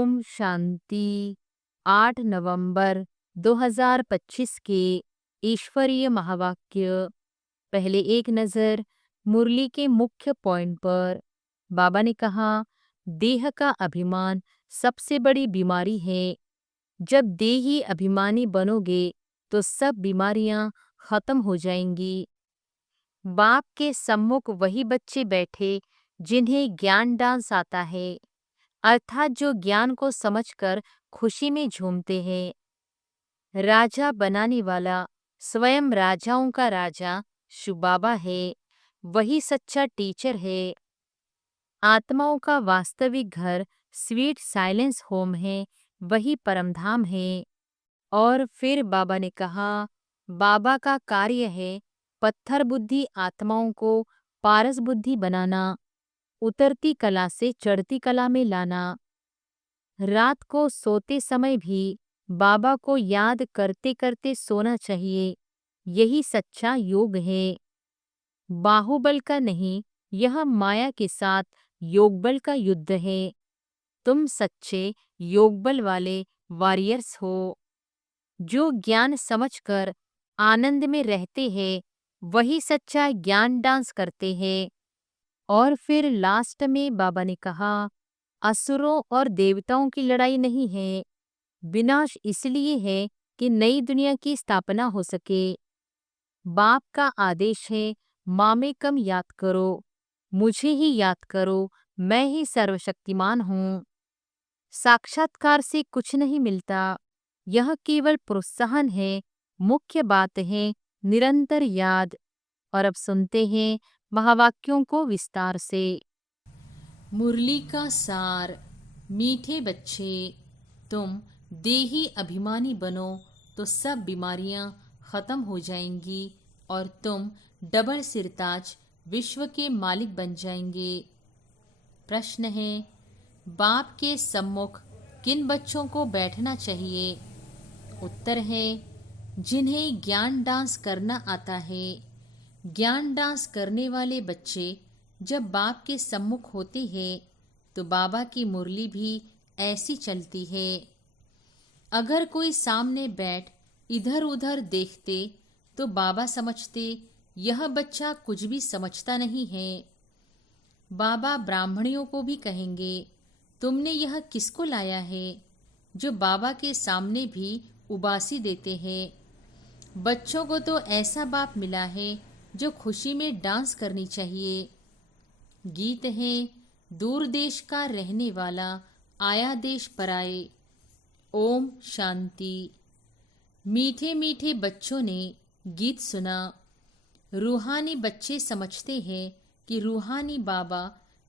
ओम शांति। 8 नवंबर 2025 के ईश्वरीय महावाक्य। पहले एक नज़र मुरली के मुख्य पॉइंट पर। बाबा ने कहा, देह का अभिमान सबसे बड़ी बीमारी है। जब देही अभिमानी बनोगे तो सब बीमारियां खत्म हो जाएंगी। बाप के सम्मुख वही बच्चे बैठे जिन्हें ज्ञान डांस आता है, अर्थात जो ज्ञान को समझकर खुशी में झूमते हैं। राजा बनाने वाला स्वयं राजाओं का राजा शिव बाबा है। वही सच्चा टीचर है। आत्माओं का वास्तविक घर स्वीट साइलेंस होम है, वही परमधाम है। और फिर बाबा ने कहा, बाबा का कार्य है पत्थर बुद्धि आत्माओं को पारस बुद्धि बनाना, उतरती कला से चढ़ती कला में लाना। रात को सोते समय भी बाबा को याद करते करते सोना चाहिए। यही सच्चा योग है। बाहुबल का नहीं, यह माया के साथ योगबल का युद्ध है। तुम सच्चे योगबल वाले वॉरियर्स हो। जो ज्ञान समझकर आनंद में रहते हैं, वही सच्चा ज्ञान डांस करते हैं। और फिर लास्ट में बाबा ने कहा, असुरों और देवताओं की लड़ाई नहीं है। विनाश इसलिए है कि नई दुनिया की स्थापना हो सके। बाप का आदेश है, मामेकम याद करो, मुझे ही याद करो, मैं ही सर्वशक्तिमान हूँ। साक्षात्कार से कुछ नहीं मिलता, यह केवल प्रोत्साहन है। मुख्य बात है निरंतर याद। और अब सुनते हैं महावाक्यों को विस्तार से। मुरली का सार। मीठे बच्चे, तुम देही अभिमानी बनो तो सब बीमारियां खत्म हो जाएंगी और तुम डबल सिरताज विश्व के मालिक बन जाएंगे। प्रश्न है, बाप के सम्मुख किन बच्चों को बैठना चाहिए? उत्तर है, जिन्हें ज्ञान डांस करना आता है। ज्ञान डांस करने वाले बच्चे जब बाप के सम्मुख होते हैं तो बाबा की मुरली भी ऐसी चलती है। अगर कोई सामने बैठ इधर उधर देखते तो बाबा समझते यह बच्चा कुछ भी समझता नहीं है। बाबा ब्राह्मणियों को भी कहेंगे, तुमने यह किसको लाया है जो बाबा के सामने भी उबासी देते हैं। बच्चों को तो ऐसा बाप मिला है जो खुशी में डांस करनी चाहिए। गीत है, दूर देश का रहने वाला आया देश पर आए। ओम शांति। मीठे मीठे बच्चों ने गीत सुना। रूहानी बच्चे समझते हैं कि रूहानी बाबा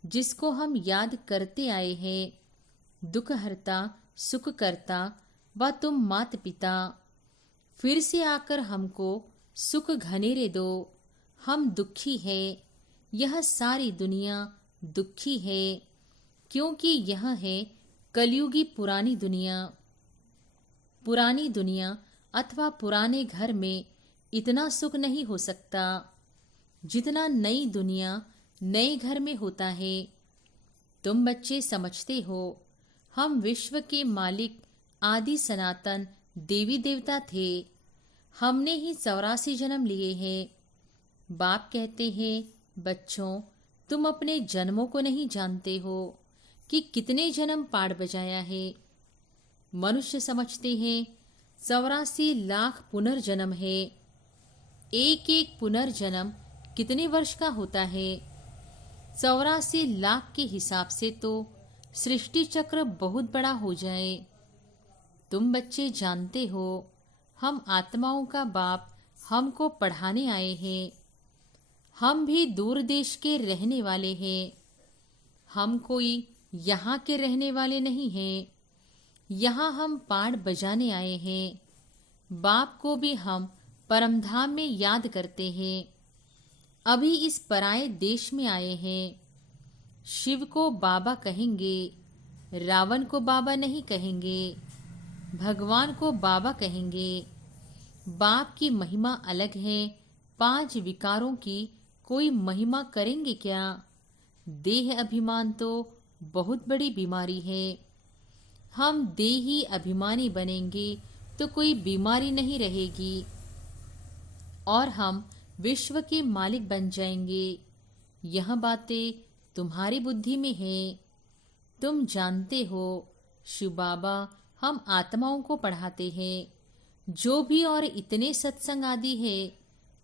जिसको हम याद करते आए हैं, दुख हरता सुख करता व तुम मात पिता, फिर से आकर हमको सुख घनेरे दो। हम दुखी है, यह सारी दुनिया दुखी है, क्योंकि यह है कलयुगी पुरानी दुनिया। पुरानी दुनिया अथवा पुराने घर में इतना सुख नहीं हो सकता जितना नई दुनिया नए घर में होता है। तुम बच्चे समझते हो, हम विश्व के मालिक आदि सनातन देवी देवता थे। हमने ही 84 जन्म लिए हैं। बाप कहते हैं, बच्चों तुम अपने जन्मों को नहीं जानते हो कि कितने जन्म पाड़ बजाया है। मनुष्य समझते हैं 84 लाख पुनर्जन्म है। एक एक पुनर्जन्म कितने वर्ष का होता है? 84 लाख के हिसाब से तो सृष्टि चक्र बहुत बड़ा हो जाए। तुम बच्चे जानते हो, हम आत्माओं का बाप हमको पढ़ाने आए हैं। हम भी दूर देश के रहने वाले हैं। हम कोई यहाँ के रहने वाले नहीं हैं। यहाँ हम पाठ बजाने आए हैं। बाप को भी हम परमधाम में याद करते हैं। अभी इस पराये देश में आए हैं। शिव को बाबा कहेंगे, रावण को बाबा नहीं कहेंगे, भगवान को बाबा कहेंगे। बाप की महिमा अलग है। 5 विकारों की कोई महिमा करेंगे क्या? देह अभिमान तो बहुत बड़ी बीमारी है। हम देही अभिमानी बनेंगे तो कोई बीमारी नहीं रहेगी और हम विश्व के मालिक बन जाएंगे। यह बातें तुम्हारी बुद्धि में है। तुम जानते हो शिव बाबा हम आत्माओं को पढ़ाते हैं। जो भी और इतने सत्संग आदि है,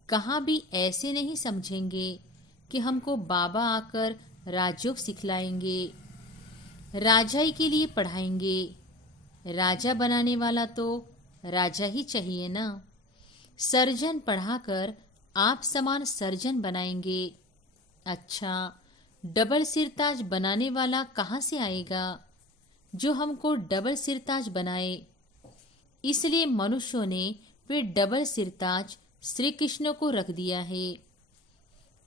कहाँ भी ऐसे नहीं समझेंगे कि हमको बाबा आकर राजयोग सिखलाएंगे, राजाई के लिए पढ़ाएंगे। राजा बनाने वाला तो राजा ही चाहिए ना। सर्जन पढ़ाकर आप समान सर्जन बनाएंगे। अच्छा, डबल सिरताज बनाने वाला कहाँ से आएगा जो हमको डबल सिरताज बनाए? इसलिए मनुष्यों ने वे डबल सिरताज श्री कृष्ण को रख दिया है।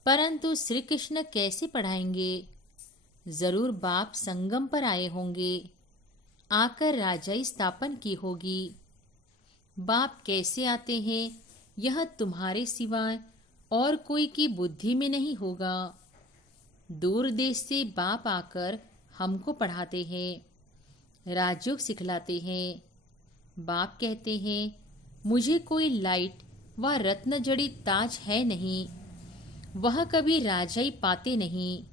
परंतु श्री कृष्ण कैसे पढ़ाएंगे? जरूर बाप संगम पर आए होंगे, आकर राजाई स्थापन की होगी। बाप कैसे आते हैं यह तुम्हारे सिवाय और कोई की बुद्धि में नहीं होगा। दूर देश से बाप आकर हमको पढ़ाते हैं, राजयोग सिखलाते हैं। बाप कहते हैं मुझे कोई लाइट व रत्न जड़ित ताज है नहीं, वह कभी राजाई पाते नहीं।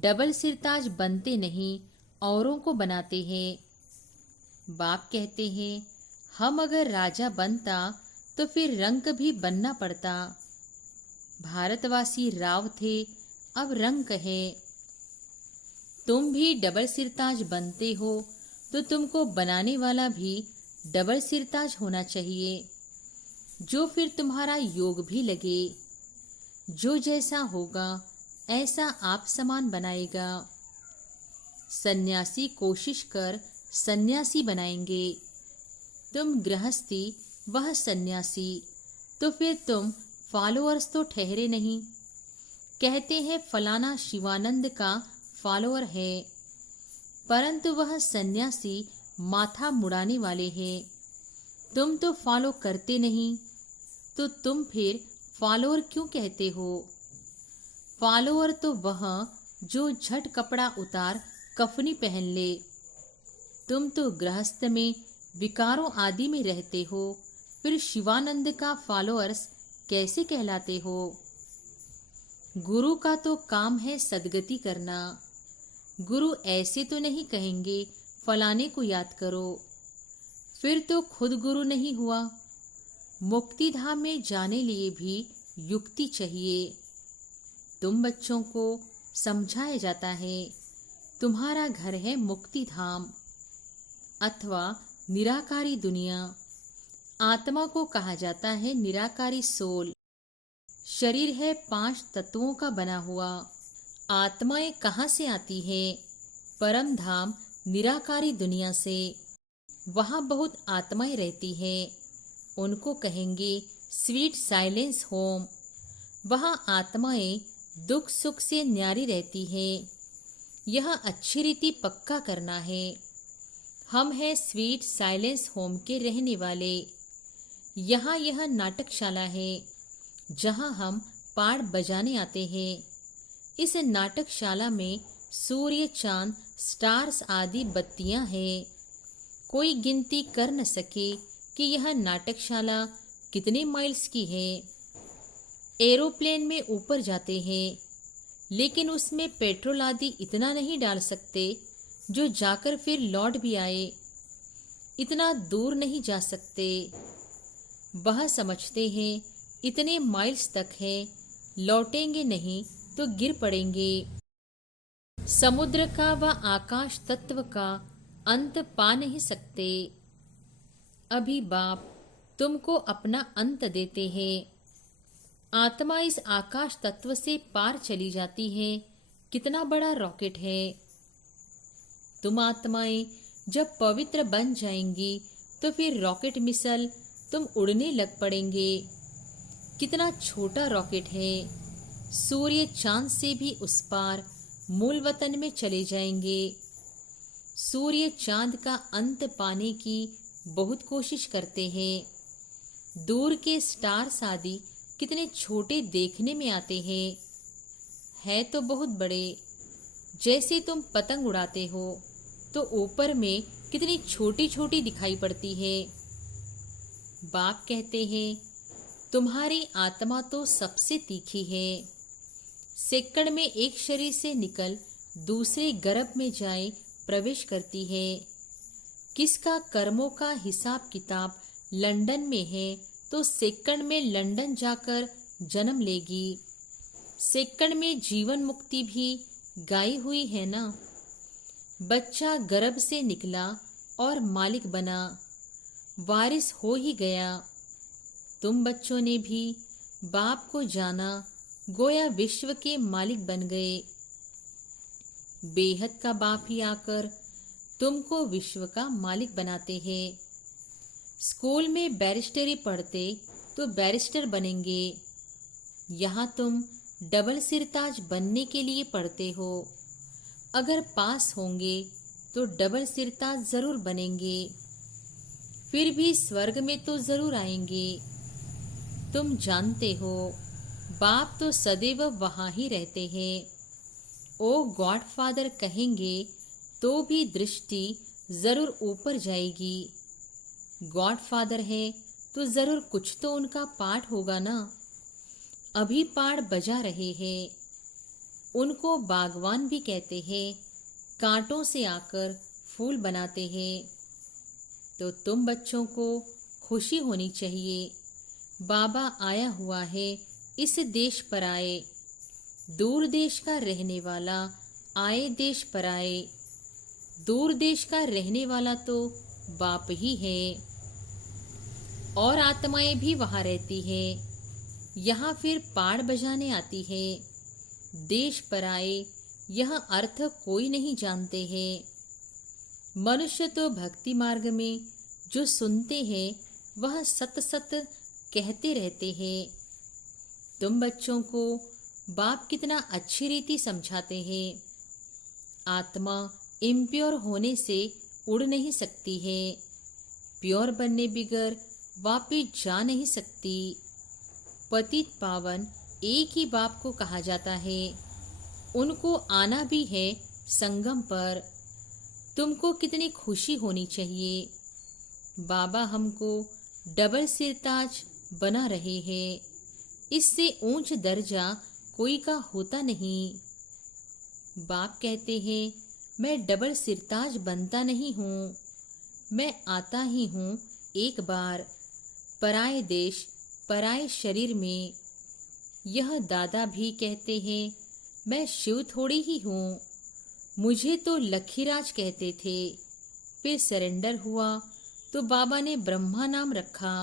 डबल सिरताज बनते नहीं, औरों को बनाते हैं। बाप कहते हैं हम अगर राजा बनता तो फिर रंक भी बनना पड़ता। भारतवासी राव थे, अब रंक है। तुम भी डबल सिरताज बनते हो तो तुमको बनाने वाला भी डबल सिरताज होना चाहिए, जो फिर तुम्हारा योग भी लगे। जो जैसा होगा ऐसा आप समान बनाएगा। सन्यासी कोशिश कर सन्यासी बनाएंगे। तुम गृहस्थी, वह सन्यासी, तो फिर तुम फॉलोअर्स तो ठहरे नहीं। कहते हैं फलाना शिवानंद का फॉलोअर है, परंतु वह सन्यासी माथा मुड़ाने वाले हैं। तुम तो फॉलो करते नहीं, तो तुम फिर फॉलोअर क्यों कहते हो? फॉलोअर तो वह जो झट कपड़ा उतार कफनी पहन ले। तुम तो गृहस्थ में विकारों आदि में रहते हो, फिर शिवानंद का फॉलोअर्स कैसे कहलाते हो? गुरु का तो काम है सदगति करना। गुरु ऐसे तो नहीं कहेंगे फलाने को याद करो, फिर तो खुद गुरु नहीं हुआ। मुक्ति धाम में जाने लिए भी युक्ति चाहिए। तुम बच्चों को समझाया जाता है तुम्हारा घर है मुक्ति धाम अथवा निराकारी दुनिया। आत्मा को कहा जाता है निराकारी सोल। शरीर है 5 तत्वों का बना हुआ। आत्माएं कहाँ से आती है? परम धाम निराकारी दुनिया से। वहाँ बहुत आत्माएं रहती हैं, उनको कहेंगे स्वीट साइलेंस होम। वहाँ आत्माएं दुख सुख से न्यारी रहती हैं। यह अच्छी रीति पक्का करना है। हम हैं स्वीट साइलेंस होम के रहने वाले। यहाँ यह नाटकशाला है जहाँ हम पाठ बजाने आते हैं। इस नाटकशाला में सूर्य, चांद, स्टार्स आदि बत्तियां हैं। कोई गिनती कर न सके कि यह नाटकशाला कितने माइल्स की है। एरोप्लेन में ऊपर जाते हैं, लेकिन उसमें पेट्रोल आदि इतना नहीं डाल सकते जो जाकर फिर लौट भी आए। इतना दूर नहीं जा सकते। वह समझते हैं इतने माइल्स तक है, लौटेंगे नहीं तो गिर पड़ेंगे। समुद्र का व आकाश तत्व का अंत पा नहीं सकते। अभी बाप तुमको अपना अंत देते हैं। आत्मा इस आकाश तत्व से पार चली जाती है। कितना बड़ा रॉकेट है। तुम आत्माएं जब पवित्र बन जाएंगी तो फिर रॉकेट मिसल तुम उड़ने लग पड़ेंगे। कितना छोटा रॉकेट है। सूर्य चांद से भी उस पार मूल वतन में चले जाएंगे। सूर्य चांद का अंत पाने की बहुत कोशिश करते हैं। दूर के स्टार्स आदि कितने छोटे देखने में आते हैं, है तो बहुत बड़े। जैसे तुम पतंग उड़ाते हो, तो ऊपर में कितनी छोटी छोटी दिखाई पड़ती है। बाप कहते हैं, तुम्हारी आत्मा तो सबसे तीखी है। सेकंड में एक शरीर से निकल दूसरे गर्भ में जाए प्रवेश करती है। किसका कर्मों का हिसाब किताब लंदन में है तो सेकंड में लंदन जाकर जन्म लेगी। सेकंड में जीवन मुक्ति भी गाई हुई है ना। बच्चा गर्भ से निकला और मालिक बना, वारिस हो ही गया। तुम बच्चों ने भी बाप को जाना, गोया विश्व के मालिक बन गए। बेहद का बाप ही आकर तुमको विश्व का मालिक बनाते हैं। स्कूल में बैरिस्टरी पढ़ते तो बैरिस्टर बनेंगे। यहाँ तुम डबल सिरताज बनने के लिए पढ़ते हो। अगर पास होंगे तो डबल सिरताज जरूर बनेंगे। फिर भी स्वर्ग में तो जरूर आएंगे। तुम जानते हो बाप तो सदैव वहाँ ही रहते हैं। ओ गॉड फादर कहेंगे तो भी दृष्टि जरूर ऊपर जाएगी। गॉड फादर है तो जरूर कुछ तो उनका पाठ होगा ना। अभी पाठ बजा रहे हैं। उनको बागवान भी कहते हैं। कांटों से आकर फूल बनाते हैं। तो तुम बच्चों को खुशी होनी चाहिए। बाबा आया हुआ है इस देश पर आए। दूर देश का रहने वाला आए देश पर आए। दूर देश का रहने वाला तो बाप ही है और आत्माएं भी वहाँ रहती है। यहाँ फिर पाड़ बजाने आती है। देश पर आए यह अर्थ कोई नहीं जानते हैं। मनुष्य तो भक्ति मार्ग में जो सुनते हैं वह सत सत कहते रहते हैं। तुम बच्चों को बाप कितना अच्छी रीति समझाते हैं। आत्मा इम्प्योर होने से उड़ नहीं सकती है। प्योर बनने बिगर वापिस जा नहीं सकती। पतित पावन एक ही बाप को कहा जाता है। उनको आना भी है संगम पर। तुमको कितनी खुशी होनी चाहिए। बाबा हमको डबल सिरताज बना रहे हैं। इससे ऊंच दर्जा कोई का होता नहीं। बाप कहते हैं मैं डबल सिरताज बनता नहीं हूँ। मैं आता ही हूँ एक बार पराए देश पराए शरीर में। यह दादा भी कहते हैं मैं शिव थोड़ी ही हूँ। मुझे तो लखीराज कहते थे। फिर सरेंडर हुआ तो बाबा ने ब्रह्मा नाम रखा।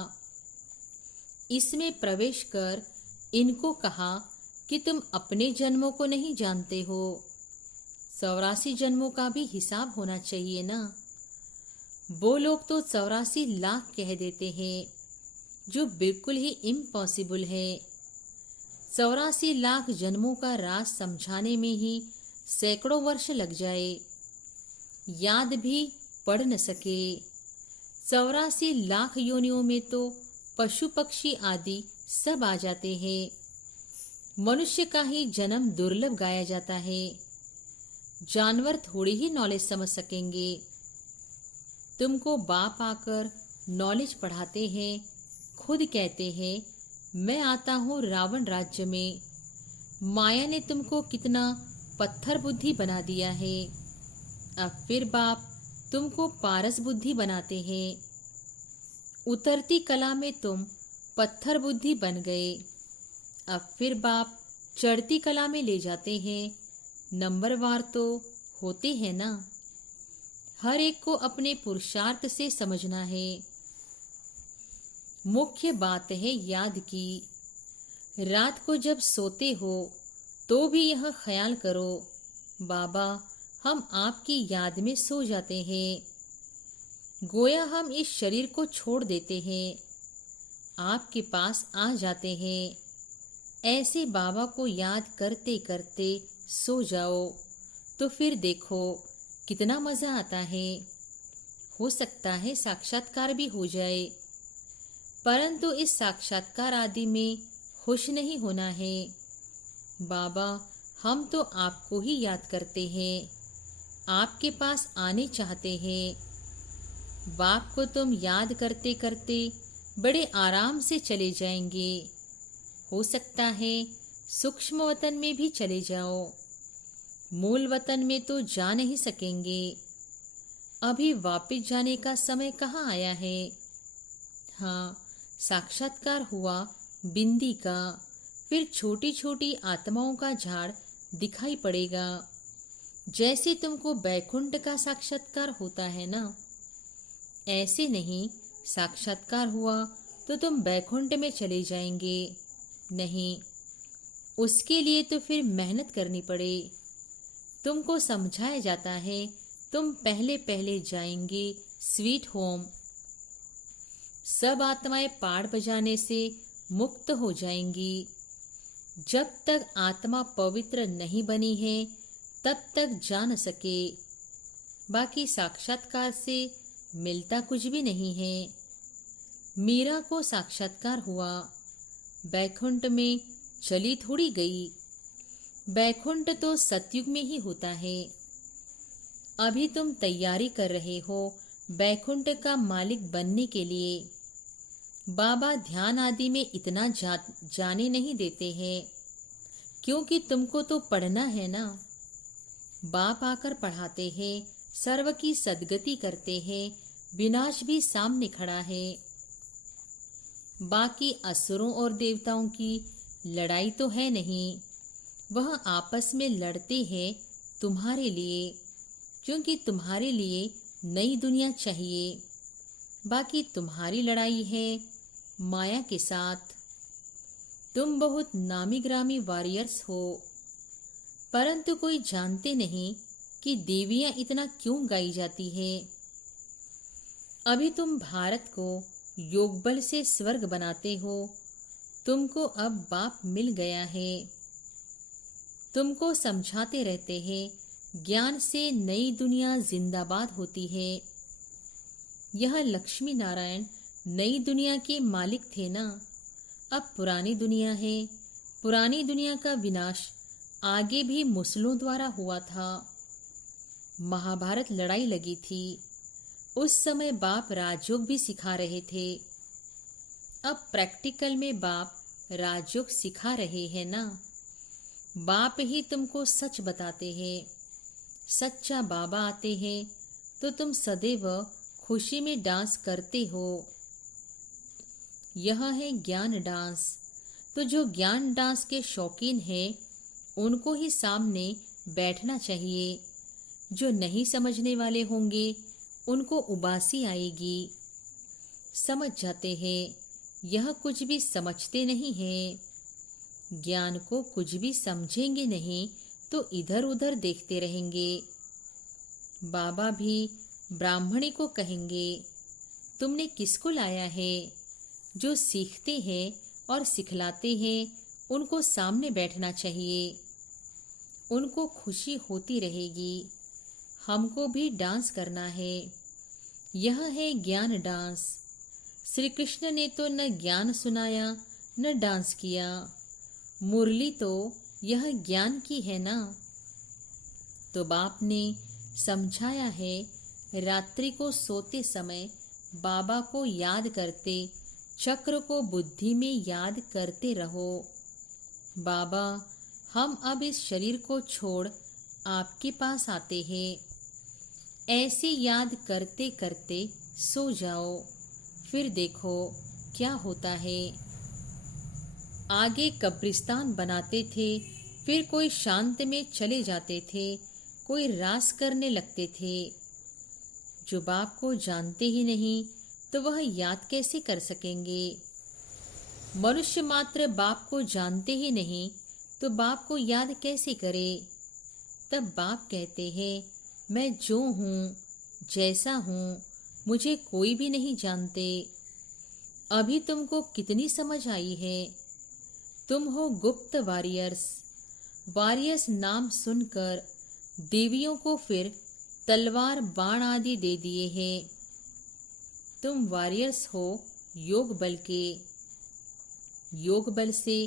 इसमें प्रवेश कर इनको कहा कि तुम अपने जन्मों को नहीं जानते हो। 84 जन्मों का भी हिसाब होना चाहिए ना। वो लोग तो 84 लाख कह देते हैं जो बिल्कुल ही इम्पॉसिबल है। 84 लाख जन्मों का राज समझाने में ही सैकड़ों वर्ष लग जाए। याद भी पढ़ न सके। 84 लाख योनियों में तो पशु पक्षी आदि सब आ जाते हैं। मनुष्य का ही जन्म दुर्लभ गाया जाता है। जानवर थोड़ी ही नॉलेज समझ सकेंगे। तुमको बाप आकर नॉलेज पढ़ाते हैं। खुद कहते हैं मैं आता हूँ रावण राज्य में। माया ने तुमको कितना पत्थर बुद्धि बना दिया है। अब फिर बाप तुमको पारस बुद्धि बनाते हैं। उतरती कला में तुम पत्थर बुद्धि बन गए। अब फिर बाप चढ़ती कला में ले जाते हैं। नंबरवार तो होते हैं ना। हर एक को अपने पुरुषार्थ से समझना है। मुख्य बात है याद की। रात को जब सोते हो तो भी यह ख्याल करो बाबा हम आपकी याद में सो जाते हैं। गोया हम इस शरीर को छोड़ देते हैं, आपके पास आ जाते हैं। ऐसे बाबा को याद करते करते सो जाओ तो फिर देखो कितना मज़ा आता है। हो सकता है साक्षात्कार भी हो जाए, परंतु इस साक्षात्कार आदि में खुश नहीं होना है। बाबा हम तो आपको ही याद करते हैं। आपके पास आने चाहते हैं। बाप को तुम याद करते करते बड़े आराम से चले जाएंगे। हो सकता है सूक्ष्म वतन में भी चले जाओ, मूल वतन में तो जा नहीं सकेंगे। अभी वापस जाने का समय कहाँ आया है। हाँ, साक्षात्कार हुआ बिंदी का, फिर छोटी छोटी आत्माओं का झाड़ दिखाई पड़ेगा। जैसे तुमको बैकुंठ का साक्षात्कार होता है ना, ऐसे नहीं साक्षात्कार हुआ तो तुम बैकुंठ में चले जाएंगे। नहीं, उसके लिए तो फिर मेहनत करनी पड़े। तुमको समझाया जाता है तुम पहले पहले जाएंगे स्वीट होम। सब आत्माएं पाड़ बजाने से मुक्त हो जाएंगी। जब तक आत्मा पवित्र नहीं बनी है तब तक जा न सके। बाकी साक्षात्कार से मिलता कुछ भी नहीं है। मीरा को साक्षात्कार हुआ, बैकुंठ में चली थोड़ी गई। बैकुंठ तो सतयुग में ही होता है। अभी तुम तैयारी कर रहे हो बैकुंठ का मालिक बनने के लिए। बाबा ध्यान आदि में इतना जाने नहीं देते हैं, क्योंकि तुमको तो पढ़ना है ना। बाप आकर पढ़ाते हैं, सर्व की सद्गति करते हैं, विनाश भी सामने खड़ा है। बाकी असुरों और देवताओं की लड़ाई तो है नहीं, वह आपस में लड़ते हैं तुम्हारे लिए, क्योंकि तुम्हारे लिए नई दुनिया चाहिए। बाकी तुम्हारी लड़ाई है माया के साथ। तुम बहुत नामी ग्रामी वॉरियर्स हो, परंतु कोई जानते नहीं कि देवियां इतना क्यों गाई जाती है। अभी तुम भारत को योग बल से स्वर्ग बनाते हो। तुमको अब बाप मिल गया है। तुमको समझाते रहते हैं ज्ञान से नई दुनिया जिंदाबाद होती है। यह लक्ष्मी नारायण नई दुनिया के मालिक थे ना, अब पुरानी दुनिया है। पुरानी दुनिया का विनाश आगे भी मुसलों द्वारा हुआ था। महाभारत लड़ाई लगी थी, उस समय बाप राजयोग भी सिखा रहे थे। अब प्रैक्टिकल में बाप राजयोग सिखा रहे हैं ना। बाप ही तुमको सच बताते हैं। सच्चा बाबा आते हैं तो तुम सदैव खुशी में डांस करते हो। यह है ज्ञान डांस। तो जो ज्ञान डांस के शौकीन हैं उनको ही सामने बैठना चाहिए। जो नहीं समझने वाले होंगे उनको उबासी आएगी। समझ जाते हैं, यह कुछ भी समझते नहीं हैं। ज्ञान को कुछ भी समझेंगे नहीं तो इधर उधर देखते रहेंगे। बाबा भी ब्राह्मणी को कहेंगे, तुमने किसको लाया है। जो सीखते हैं और सिखलाते हैं उनको सामने बैठना चाहिए। उनको खुशी होती रहेगी। हमको भी डांस करना है। यह है ज्ञान डांस। श्री कृष्ण ने तो न ज्ञान सुनाया न डांस किया। मुरली तो यह ज्ञान की है ना। तो बाप ने समझाया है, रात्रि को सोते समय बाबा को याद करते, चक्र को बुद्धि में याद करते रहो। बाबा, हम अब इस शरीर को छोड़ आपके पास आते हैं। ऐसे याद करते करते सो जाओ, फिर देखो क्या होता है। आगे कब्रिस्तान बनाते थे, फिर कोई शांत में चले जाते थे, कोई रास करने लगते थे। जो बाप को जानते ही नहीं तो वह याद कैसे कर सकेंगे। मनुष्य मात्र बाप को जानते ही नहीं तो बाप को याद कैसे करे। तब बाप कहते हैं, मैं जो हूँ जैसा हूँ मुझे कोई भी नहीं जानते। अभी तुमको कितनी समझ आई है। तुम हो गुप्त वॉरियर्स। वॉरियर्स नाम सुनकर देवियों को फिर तलवार बाण आदि दे दिए हैं। तुम वॉरियर्स हो योग बल के। योग बल से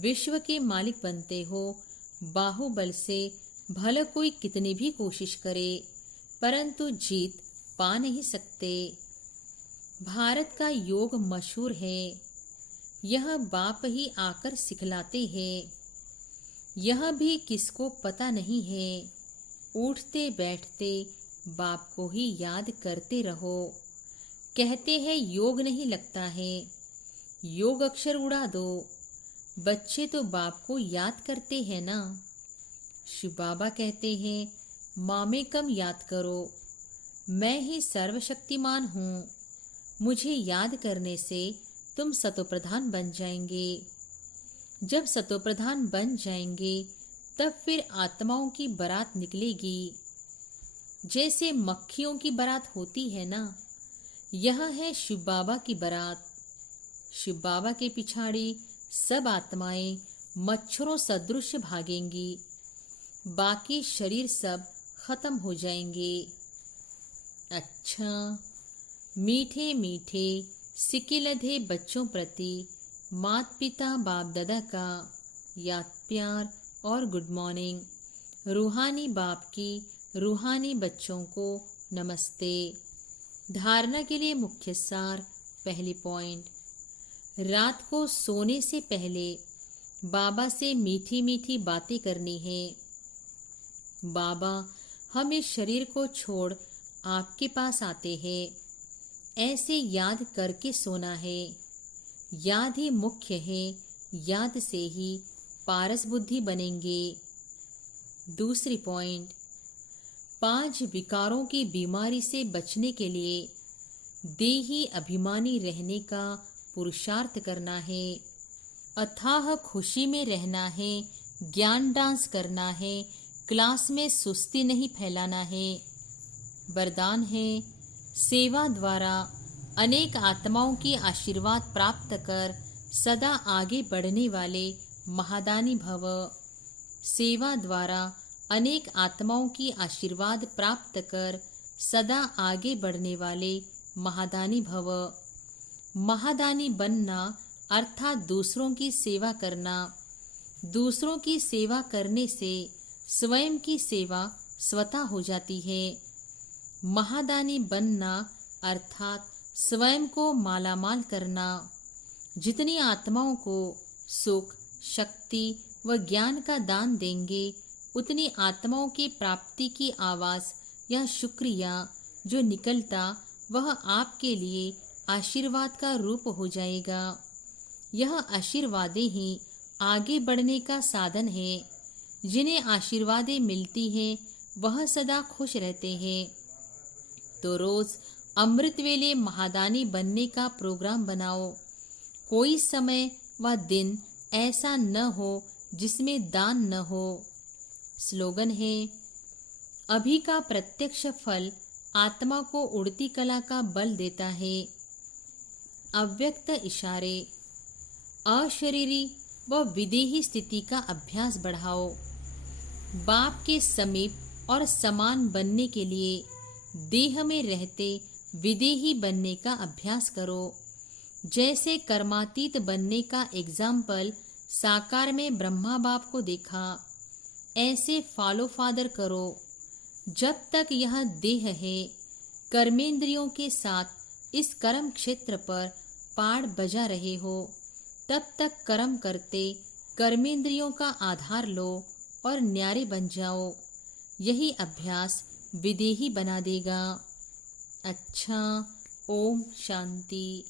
विश्व के मालिक बनते हो, बाहुबल से भले कोई कितनी भी कोशिश करे, परंतु जीत पा नहीं सकते। भारत का योग मशहूर है, यह बाप ही आकर सिखलाते हैं। यह भी किसको पता नहीं है, उठते बैठते बाप को ही याद करते रहो। कहते हैं योग नहीं लगता है, योग अक्षर उड़ा दो। बच्चे तो बाप को याद करते हैं ना। शिव बाबा कहते हैं माँ में कम याद करो, मैं ही सर्वशक्तिमान हूँ। मुझे याद करने से तुम सतोप्रधान बन जाएंगे। जब सतोप्रधान बन जाएंगे तब फिर आत्माओं की बारात निकलेगी। जैसे मक्खियों की बारात होती है ना, यह है शिव बाबा की बारात। शिव बाबा के पिछाड़ी सब आत्माएं मच्छरों सदृश भागेंगी, बाकी शरीर सब खत्म हो जाएंगे। अच्छा, मीठे मीठे सिकिलधे बच्चों प्रति माता पिता बाप दादा का याद प्यार और गुड मॉर्निंग। रूहानी बाप की रूहानी बच्चों को नमस्ते। धारणा के लिए मुख्य सार। पहली पॉइंट, रात को सोने से पहले बाबा से मीठी मीठी बातें करनी है। बाबा, हम इस शरीर को छोड़ आपके पास आते हैं, ऐसे याद करके सोना है। याद ही मुख्य है, याद से ही पारस बुद्धि बनेंगे। दूसरी पॉइंट, 5 विकारों की बीमारी से बचने के लिए देही अभिमानी रहने का पुरुषार्थ करना है। अथाह खुशी में रहना है, ज्ञान डांस करना है, क्लास में सुस्ती नहीं फैलाना है। वरदान है, सेवा द्वारा अनेक आत्माओं की आशीर्वाद प्राप्त कर सदा आगे बढ़ने वाले महादानी भव। सेवा द्वारा अनेक आत्माओं की आशीर्वाद प्राप्त कर सदा आगे बढ़ने वाले महादानी भव। महादानी बनना अर्थात दूसरों की सेवा करना। दूसरों की सेवा करने से स्वयं की सेवा स्वतः हो जाती है। महादानी बनना अर्थात स्वयं को मालामाल करना। जितनी आत्माओं को सुख, शक्ति व ज्ञान का दान देंगे, उतनी आत्माओं की प्राप्ति की आवाज़ या शुक्रिया जो निकलता वह आपके लिए आशीर्वाद का रूप हो जाएगा। यह आशीर्वादें ही आगे बढ़ने का साधन है। जिन्हें आशीर्वादें मिलती हैं वह सदा खुश रहते हैं। तो रोज अमृत वेले महादानी बनने का प्रोग्राम बनाओ। कोई समय व दिन ऐसा न हो जिसमें दान न हो। स्लोगन है, अभी का प्रत्यक्ष फल आत्मा को उड़ती कला का बल देता है। अव्यक्त इशारे, अशरीरी व विदेही स्थिति का अभ्यास बढ़ाओ। बाप के समीप और समान बनने के लिए देह में रहते विदेही बनने का अभ्यास करो। जैसे कर्मातीत बनने का एग्जाम्पल साकार में ब्रह्मा बाप को देखा, ऐसे फॉलो फादर करो। जब तक यह देह है, कर्मेंद्रियों के साथ इस कर्म क्षेत्र पर पाड़ बजा रहे हो, तब तक कर्म करते कर्मेंद्रियों का आधार लो और न्यारे बन जाओ। यही अभ्यास विदेही बना देगा। अच्छा, ओम शांति।